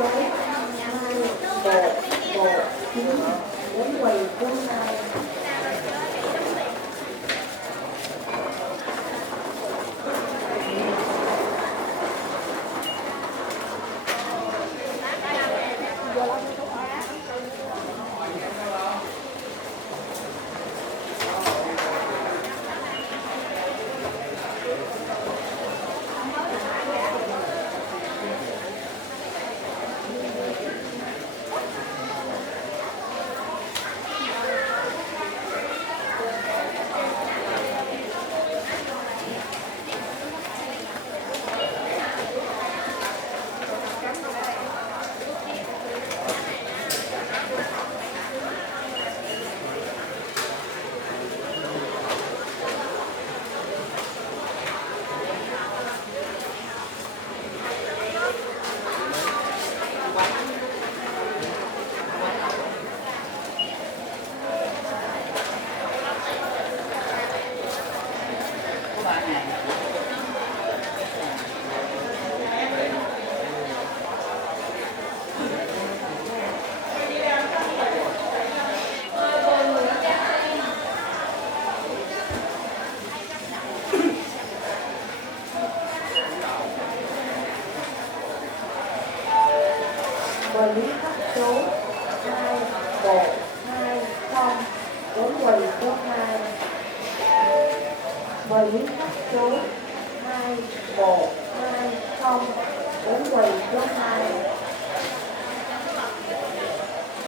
số 2 1 1 9 đến quầy số 2. Quầy lý khách số 2 1 2 0 đến quầy số 2. Quầy lý khách số 2 1 2 0 đến quầy số 2.